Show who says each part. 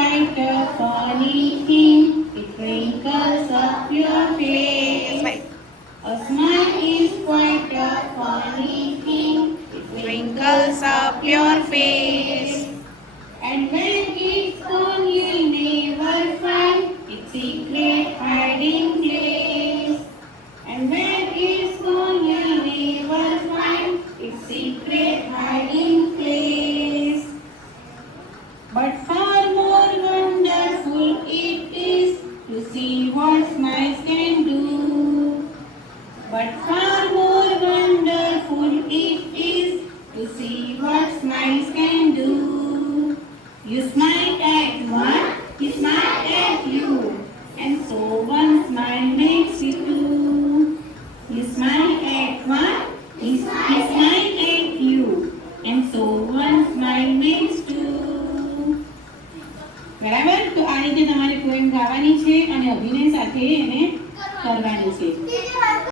Speaker 1: quite a funny thing. It wrinkles up your face. A smile is quite a funny thing. It
Speaker 2: Wrinkles up your face.
Speaker 1: And when it's gone, you'll never find its secret hiding place. And when it's gone, you'll never find its secret hiding place. But far You smile at one, he smiled at you, and so one smile makes you two. You smile at one, he, he smiled at you, and so one smile makes two. બરાબર તો આ રીતે તમારે poem ગાવાની છે અને અભિનય સાથે એને કરવાની છે